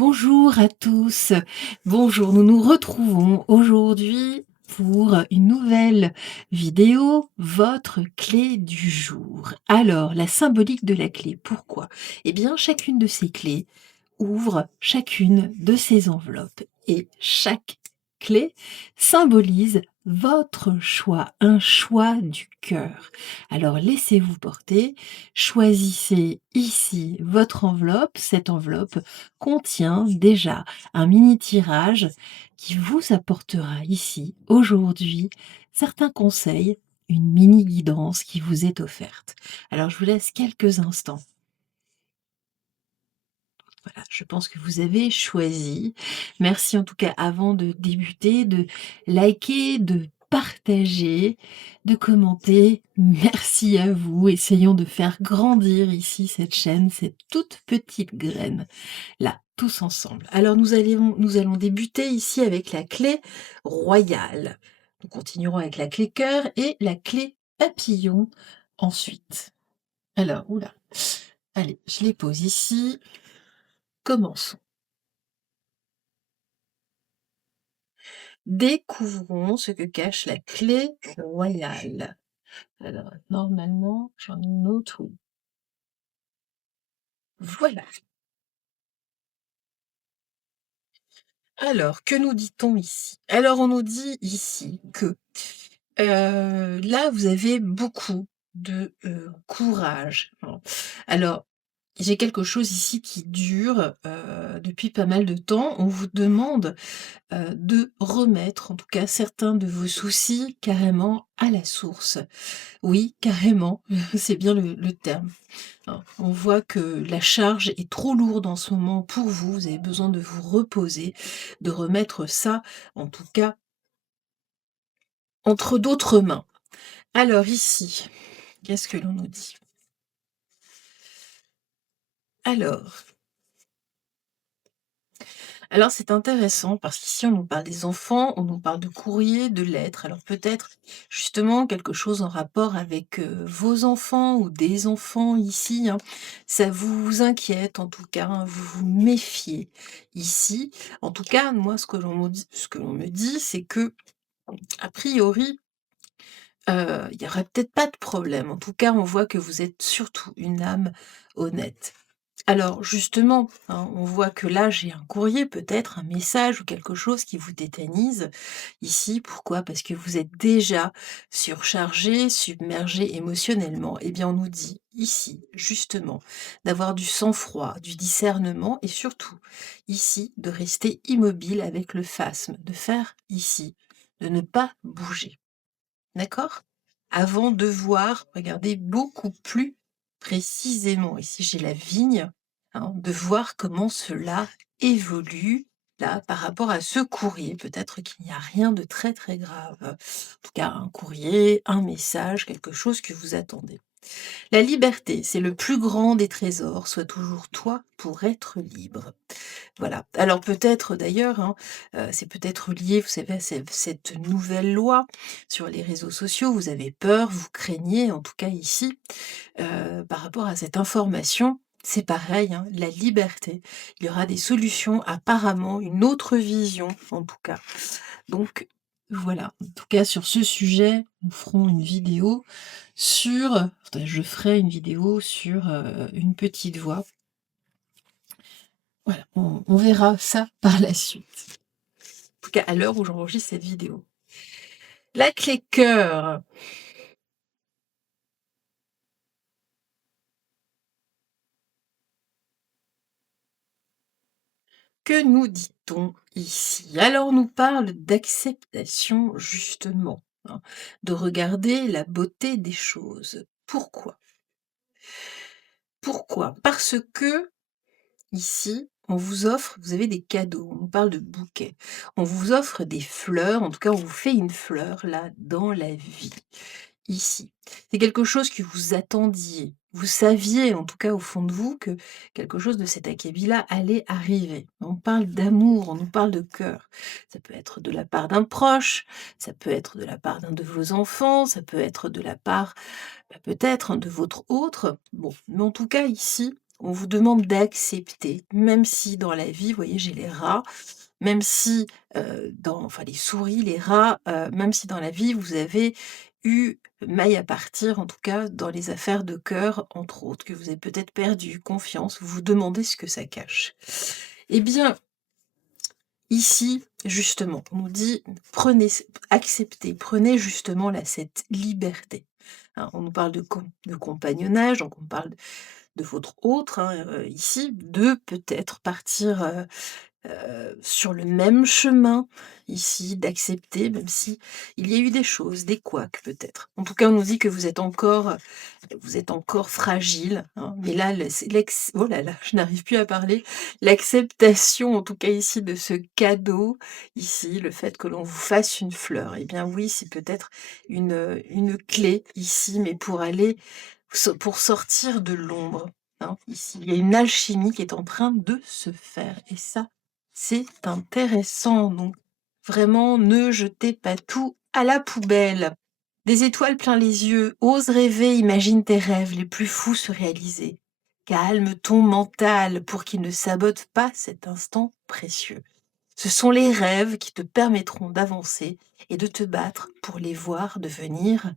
Bonjour à tous. Bonjour, nous nous retrouvons aujourd'hui pour une nouvelle vidéo, votre clé du jour. Alors, la symbolique de la clé, pourquoi? Eh bien, chacune de ces clés ouvre chacune de ces enveloppes et chaque clé symbolise votre choix, un choix du cœur. Alors laissez-vous porter, choisissez ici votre enveloppe. Cette enveloppe contient déjà un mini tirage qui vous apportera ici, aujourd'hui, certains conseils, une mini guidance qui vous est offerte. Alors je vous laisse quelques instants. Voilà, je pense que vous avez choisi. Merci en tout cas avant de débuter, de liker, de partager, de commenter. Merci à vous. Essayons de faire grandir ici cette chaîne, cette toute petite graine. Là, tous ensemble. Alors nous allons débuter ici avec la clé royale. Nous continuerons avec la clé cœur et la clé papillon ensuite. Alors, oula. Allez, je les pose ici. Commençons. Découvrons ce que cache la clé royale. Alors, normalement, j'en ai une autre, oui. Voilà. Alors, que nous dit-on ici? Alors, on nous dit ici que là, vous avez beaucoup de courage. Hein. Alors, j'ai quelque chose ici qui dure depuis pas mal de temps. On vous demande de remettre, en tout cas, certains de vos soucis carrément à la source. Oui, carrément, c'est bien le terme. Hein. On voit que la charge est trop lourde en ce moment pour vous. Vous avez besoin de vous reposer, de remettre ça, en tout cas, entre d'autres mains. Alors ici, qu'est-ce que l'on nous dit? Alors Alors c'est intéressant parce qu'ici on nous parle des enfants, on nous parle de courrier, de lettres. Alors peut-être justement quelque chose en rapport avec, vos enfants ou des enfants ici, hein. Ça vous inquiète en tout cas, hein, vous vous méfiez ici. En tout cas, moi ce que l'on me dit, c'est que a priori, il y aurait peut-être pas de problème. En tout cas, on voit que vous êtes surtout une âme honnête. Alors justement, hein, on voit que là, j'ai un courrier, peut-être un message ou quelque chose qui vous tétanise. Ici, pourquoi? Parce que vous êtes déjà surchargé, submergé émotionnellement. Eh bien, on nous dit ici, justement, d'avoir du sang-froid, du discernement et surtout, ici, de rester immobile avec le phasme, de faire ici, de ne pas bouger. D'accord? Avant de voir, regardez beaucoup plus précisément, ici j'ai la vigne, hein, de voir comment cela évolue là par rapport à ce courrier. Peut-être qu'il n'y a rien de très très grave. En tout cas, un courrier, un message, quelque chose que vous attendez. La liberté, c'est le plus grand des trésors. Sois toujours toi pour être libre. Voilà. Alors peut-être d'ailleurs, hein, c'est peut-être lié, vous savez, à cette nouvelle loi sur les réseaux sociaux. Vous avez peur, vous craignez, en tout cas ici, par rapport à cette information. C'est pareil, hein, la liberté. Il y aura des solutions, apparemment, une autre vision, en tout cas. Donc voilà, en tout cas sur ce sujet, nous ferons une vidéo enfin, je ferai une vidéo sur, une petite voix. Voilà, on verra ça par la suite. En tout cas, à l'heure où j'enregistre cette vidéo. La clé cœur. Que nous dit-on ici? Alors, on nous parle d'acceptation, justement, hein, de regarder la beauté des choses. Pourquoi? Pourquoi? Parce que ici, on vous offre, vous avez des cadeaux, on nous parle de bouquets. On vous offre des fleurs, en tout cas, on vous fait une fleur là dans la vie. Ici. C'est quelque chose que vous attendiez. Vous saviez, en tout cas au fond de vous, que quelque chose de cet acabit-là allait arriver. On parle d'amour, on nous parle de cœur. Ça peut être de la part d'un proche, ça peut être de la part d'un de vos enfants, ça peut être de la part, peut-être, de votre autre. Bon, mais en tout cas ici, On vous demande d'accepter, même si dans la vie, vous voyez, j'ai les rats, même si, enfin les souris, les rats, même si dans la vie vous avez eu maille à partir, en tout cas dans les affaires de cœur, entre autres, que vous avez peut-être perdu confiance, vous vous demandez ce que ça cache. Eh bien, ici, justement, on nous dit: «Prenez acceptez, prenez justement là cette liberté». Hein, on nous parle de compagnonnage, donc on parle de votre autre, hein, ici, de peut-être partir, sur le même chemin ici, d'accepter, même si il y a eu des choses, des couacs peut-être. En tout cas, on nous dit que vous êtes encore fragile, hein, mais là, le c'est oh là là, je n'arrive plus à parler. L'acceptation, en tout cas ici, de ce cadeau, ici, le fait que l'on vous fasse une fleur, eh bien oui, c'est peut-être une clé ici, mais pour aller pour sortir de l'ombre, hein, ici. Il y a une alchimie qui est en train de se faire et ça, c'est intéressant. Donc vraiment, ne jetez pas tout à la poubelle. Des étoiles plein les yeux, ose rêver, imagine tes rêves les plus fous se réaliser. Calme ton mental pour qu'il ne sabote pas cet instant précieux. Ce sont les rêves qui te permettront d'avancer et de te battre pour les voir devenir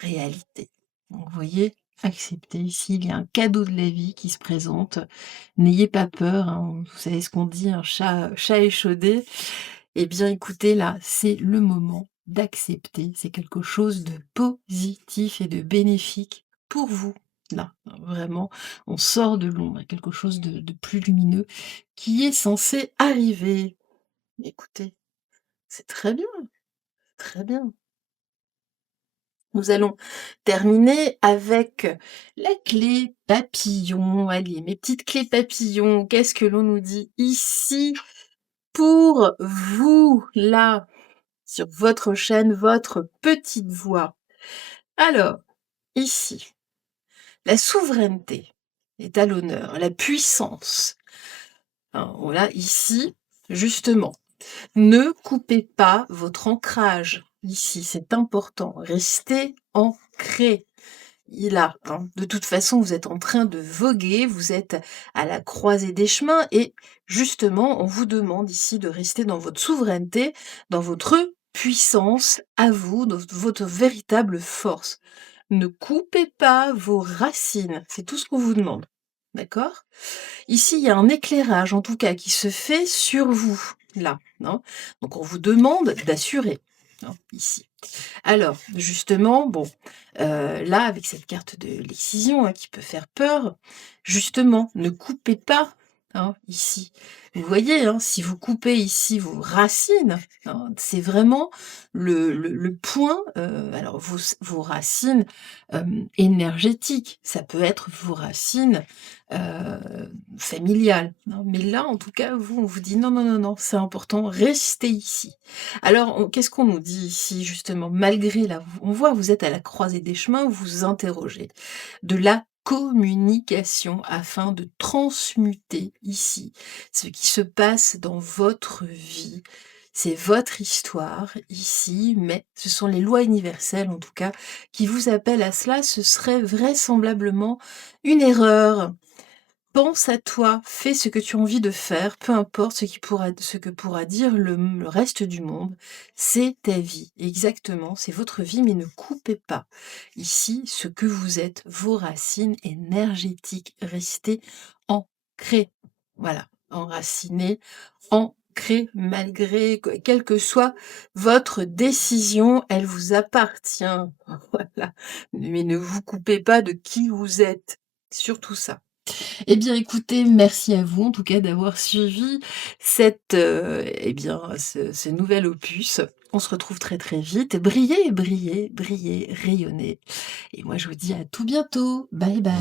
réalité. Donc vous voyez, acceptez ici, il y a un cadeau de la vie qui se présente. N'ayez pas peur, hein, vous savez ce qu'on dit, un chat échaudé. Eh bien écoutez, là, c'est le moment d'accepter. C'est quelque chose de positif et de bénéfique pour vous. Là, vraiment, on sort de l'ombre, il y a quelque chose de plus lumineux qui est censé arriver. Écoutez, c'est très bien. Nous allons terminer avec la clé papillon. Allez, mes petites clés papillons, qu'est-ce que l'on nous dit ici pour vous, là, sur votre chaîne, votre petite voix? Alors, ici, la souveraineté est à l'honneur, la puissance. Hein, voilà, ici, justement, ne coupez pas votre ancrage. Ici, c'est important. Restez ancré. De toute façon, vous êtes en train de voguer, vous êtes à la croisée des chemins et justement, on vous demande ici de rester dans votre souveraineté, dans votre puissance à vous, dans votre véritable force. Ne coupez pas vos racines, c'est tout ce qu'on vous demande. D'accord? Ici, il y a un éclairage, en tout cas, qui se fait sur vous, là, hein. Donc on vous demande d'assurer, hein, ici. Alors, justement, bon, là, avec cette carte de l'excision, hein, qui peut faire peur, justement, ne coupez pas, hein, ici. Vous voyez, hein, si vous coupez ici vos racines, hein, c'est vraiment le point, alors vos racines, énergétiques, ça peut être vos racines, familiales, hein, mais là, en tout cas, vous, on vous dit: «Non, non, non, non, c'est important, restez ici». Alors, qu'est-ce qu'on nous dit ici justement? Malgré là, on voit, vous êtes à la croisée des chemins, vous vous interrogez. De la communication afin de transmuter ici ce qui se passe dans votre vie. C'est votre histoire ici, mais ce sont les lois universelles en tout cas qui vous appellent à cela. Ce serait vraisemblablement une erreur. Pense à toi, fais ce que tu as envie de faire, peu importe ce que pourra dire le reste du monde. C'est ta vie, exactement, c'est votre vie, mais ne coupez pas ici ce que vous êtes, vos racines énergétiques. Restez ancrés. Voilà, enracinés, ancrés malgré quelle que soit votre décision, elle vous appartient. Voilà, mais ne vous coupez pas de qui vous êtes, surtout ça. Eh bien, écoutez, merci à vous, en tout cas, d'avoir suivi ce nouvel opus. On se retrouve très, très vite. Brillez, brillez, brillez, rayonnez et moi, je vous dis à tout bientôt. Bye bye.